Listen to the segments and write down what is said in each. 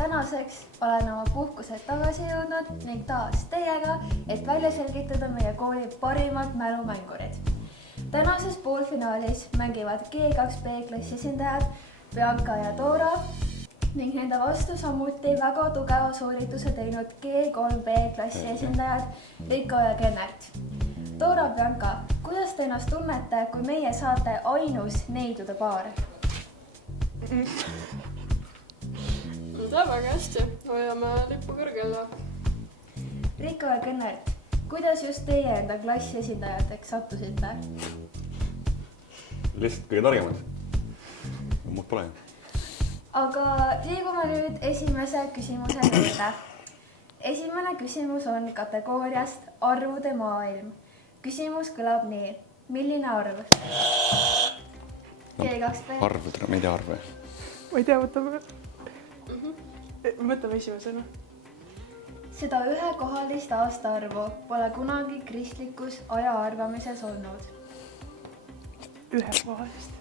Tänaseks olen oma puhkuselt tagasi jõudnud ning taas teiega, et välja selgitada meie kooli parimad mälumängurid. Tänases poolfinaalis mängivad G2B klassi esindajad Bianca ja Dora ning nende vastu samuti väga tugeva soorituse teinud G3B klassi esindajad Rico ja Kennert. Dora, Bianca, kuidas te ennast tunnete, kui meie saate ainus neidude paar? Läheb väga hästi, hoiame lippu kõrgel. Rico ja Kennert, kuidas just teie enda klassi esindajateks sattusite? Lihtsalt kõige targemad. Muud pole. Aga liigume nüüd esimese küsimuse juurde. Esimene küsimus on kategooriast arvude maailm. Küsimus kõlab nii. Milline arv? G2B. Arvud, ma ei tea arve. Ma ei tea, võtame esimesena. Seda ühekohalist aastaarvu pole kunagi kristlikus ajaarvamises olnud. Ühekohalist.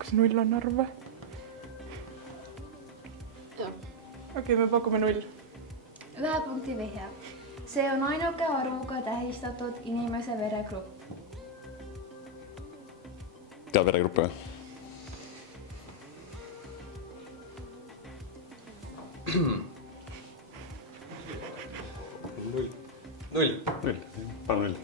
Kas 0 on arv või? Jah. Okei, me pakume 0. 1 punkti vihje. See on ainuke arvuga tähistatud inimese veregrupp. Tead veregruppe või? Null. Pane 0.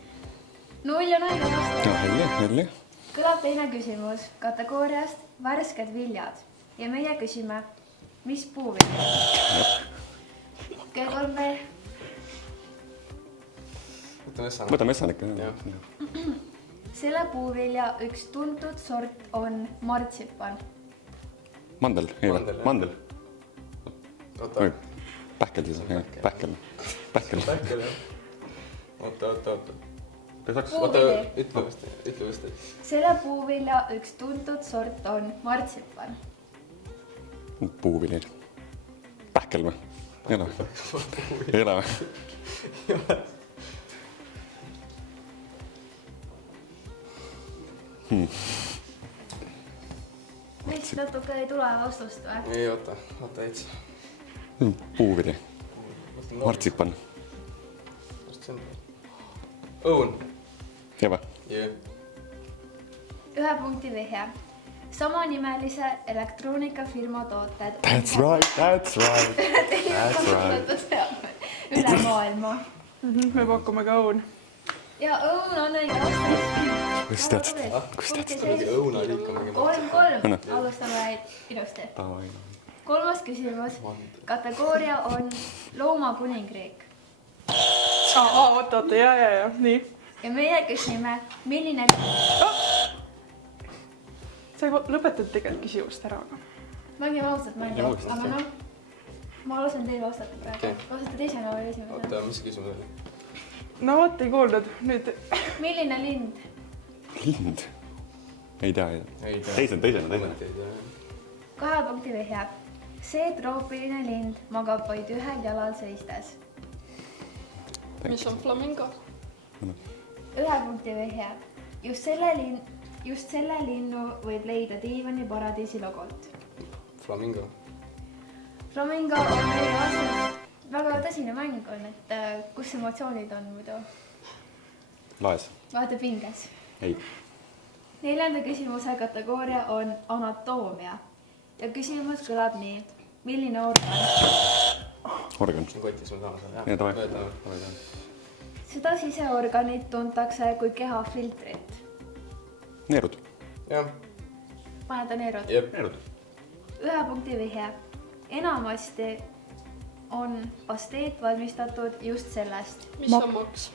0 on õige vastus. Nelli. Kõlab teine küsimus kategooriast värsked viljad. Ja meie küsime, mis puuvilja? G3B. Võtame Essan ikka. Selle puuvilja üks tuntud sort on martsipan. Mandel, ei või? Mandel. Oota. Pähkel siis, pähkel. Pähkel. Pähkel, jah. Oota. Puuvilja. Ütle vist. Selle puuvilja üks tuntud sort on martsipan. Puuvili. Pähkel või? Ei ole või? Miks natuke ei tule vastust või? Ei, oota eits. Puuvili. Martsipan. Õun. Jeva. Jee. 1 punkti vihje. Samanimelise elektroonikafirma tooted. That's right. Üle maailma. Me pakume ka õun. Ja õun on õige vastus. Kus tead? Õuna liikumegi. 3-3. Alustame ilusti. 3. küsimus. Kategooria on loomakuningriik. Oota, ja. Nii. Ja meie küsime, milline... Sa ei lõpetanud tegelikult küsimust ära, aga... Mängime ausalt mängu, aga noh, ma lasen teil vastata praegu. Vastate teisena või esimesena? Oota, mis küsimus oli? No vot, ei kuulnud. Nüüd... Milline lind? Lind? Ei tea. Teisena. 2 punkti vihje. See troopiline lind magab vaid ühel jalal seistes. Mis on flamingo? 1 punkti vihje. Just selle linnu võib leida Diivani paradiisi logolt. Flamingo. Flamingo on meie vastus. Väga tõsine mäng on, et kus emotsioonid on muidu? Laes. Vaata pinges. Ei. 4. küsimuse kategooria on anatoomia. Ja küsimus kõlab nii. Milline Organ. Kotis me saame seda. Ja tavai. Seda siseorganit tuntakse kui keha filtrit. Neerud. Jah. Panete neerud? Jep. Neerud. 1 punkti vihje. Enamasti on pasteet valmistatud just sellest. Mis on maks?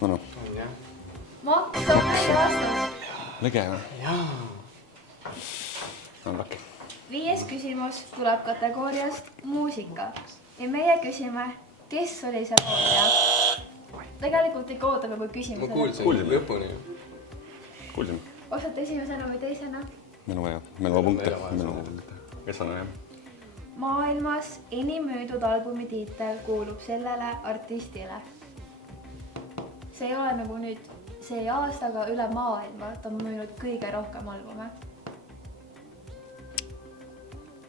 No. Maks on õige vastus. Lege või? Jaa. On rakke. 5. küsimus tuleb kategooriast muusika. Ja meie küsime, kes oli see laulja? Tegelikult ikka ootame kui küsimusele. Ma kuulsin lõpuni. Kuulsime. Ostate esimesena või teisena? Meil on vaja punkte. Kes on jah? Maailmas enim müüdud albumi tiitel kuulub sellele artistile. See ei ole nagu nüüd see aastaga üle maailma, ta on müünud kõige rohkem albume.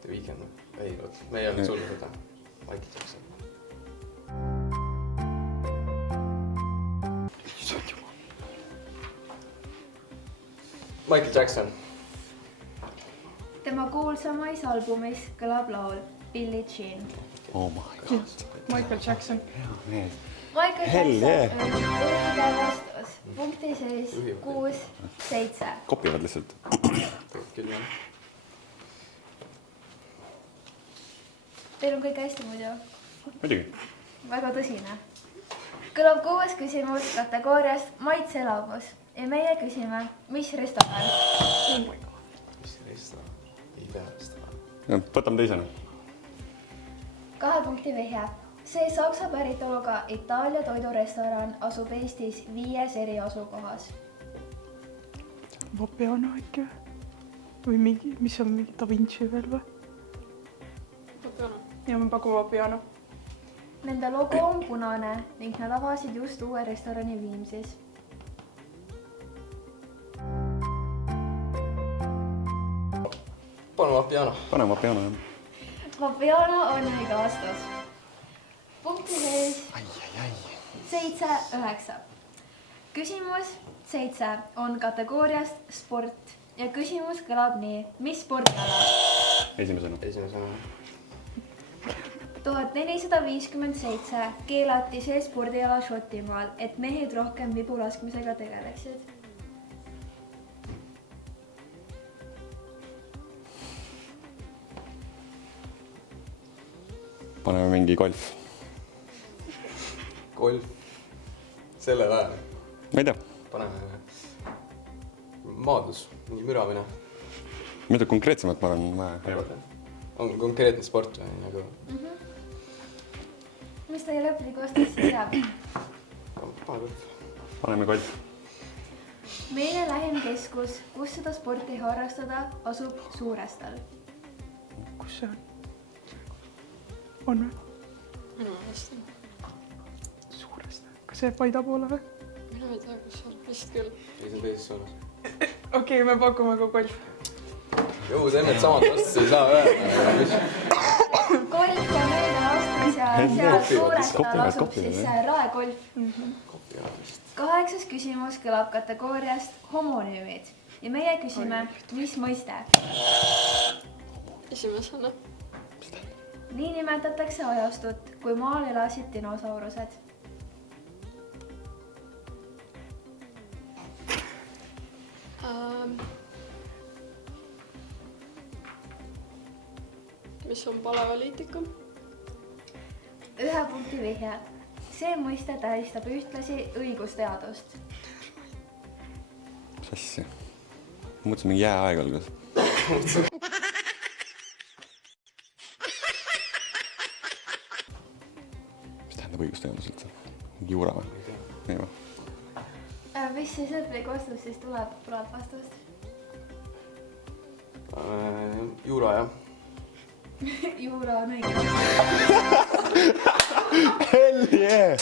The Weeknd. Ei, oot, me ei olnud sulle seda. Michael Jackson. Michael Jackson. tema kuulsamais albumis kõlab laul Billie Jean. Oh my god. Michael Jackson. Michael Hell Jackson on õige vastus. Punkti seis 6-7. Kopivad lihtsalt. Tegelikult küll jah. Teil on kõik hästi muidu. Muidugi. Väga tõsine. Kõlab 6 küsimus kategooriast maitseelamus. Ja meie küsime, mis restoran? Mis restoran? Ei tea restoran. Võtame teisena. 2 punkti vihje. See saksa päritoluga Itaalia toidurestoran asub Eestis 5 eri asukohas. Vapiano äkki või mingi, mis on mingi Da Vinci veel või? Vapiano. Ja me pakume Vapiano. Nende logo on punane ning nad avasid just uue restorani Viimsis. Pane Vapiano. Paneme Vapiano. Vapiano on õige vastus. Punkti seis 7-9. Küsimus 7 on kategooriast sport ja küsimus kõlab nii. Mis spordiala? Esimesena. 1457 keelati see spordiala Šotimaal, et mehed rohkem vibulaskmisega tegeleksid. Paneme mingi golf. Golf. Sellel ajal. Ma ei tea. Paneme maadlus, mingi müramine. Mida konkreetsemalt ma olen vaja? On konkreetne sport või nagu? Mis teie lõplik vastus siis jääb? Paneme golf. Meile lähim keskus, kus seda sporti harrastada, asub Suurestal. Kus see on? On või? Minu meelest. Suurest. Kas see Paida poole või? Mina ei tea, kus on. Vist küll. Ei, see on teises suunas. Okei, me pakume ka golf. Jõu, see need samad vastus ei saa öelda. Golf on õige vastus ja seal Suurestal asub siis raegolf. Kopiaadist. 8. küsimus kõlab kategooriast homonüümid ja meie küsime, mis mõiste? Esimesena. Nii nimetatakse ajastut, kui maal elasid dinosaurused. Mis on paleoliitikum? 1 punkti vihje. See mõiste tähistab ühtlasi õigusteadust. Mis asja? Mõtlesin mingi jääaeg algas. Mis tähendab õigusteadus üldse? Juura või? Ei või? Mis siis lõplik vastus siis tuleb vastust? Juura, jah. Juura on õige vastus. Hell yeah!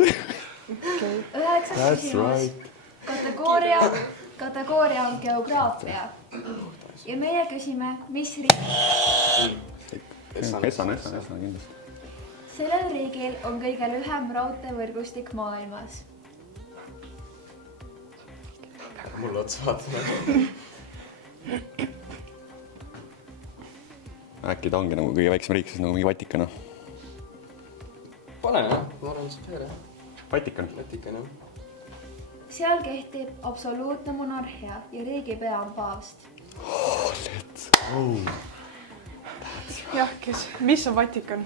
9. küsimus. Kategooria on geograafia. Ja meie küsime, mis riik? Essana kindlasti. Sellel riigil on kõige lühem raudteevõrgustik maailmas. Mulle otsa vaatame. Äkki ta ongi nagu kõige väiksem riik, siis nagu mingi Vatikan. Pane, jah. Ma arvan, see peale. Vatikan. Vatikan, jah. Seal kehtib absoluutne monarhia ja riigipea on paavst. Oh, let's go. Jah, mis on Vatikan?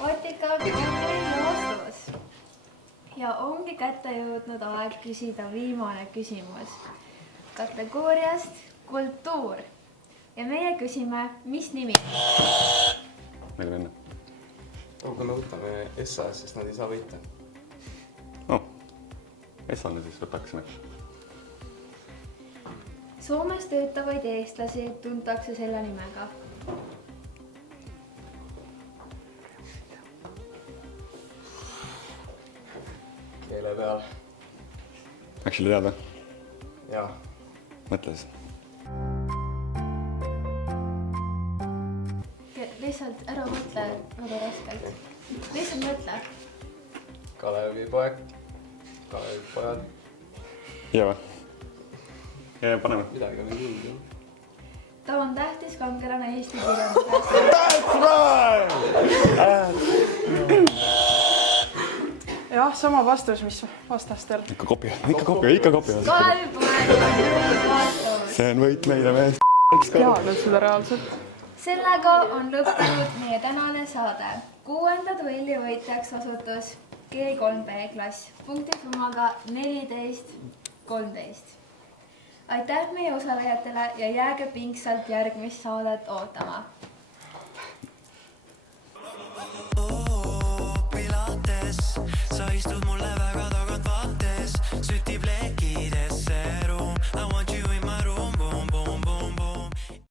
Vatikan on õige vastus. Ja ongi kätte jõudnud aeg küsida viimane küsimus. Kategooriast kultuur. Ja meie küsime, mis nimi? Meil on enne. Kui me võtame SA, sest nad ei saa võita. Essana siis võtaksime. Soomes töötavaid eestlasi tuntakse selle nimega. Keele peal. Actually teada? Jaa. Mõtle siis. lihtsalt ära mõtle väga raskelt. Lihtsalt mõtle. Kalevipoeg. Kalevipojad. Ja või? Ja paneme. Midagi on kuulda. Ta on tähtis kangelane Eesti kirjanduses. jah, sama vastus, mis vastastel. Ikka kopi. Kalevipoeg on õige vastus. See on võit meile mees. Teadnud seda reaalselt. Sellega on lõppenud meie tänane saade. 6. duelli võitjaks osutus G3B klass punktisummaga 14-13. Aitäh meie osalejatele ja jääge pingsalt järgmist saadet ootama.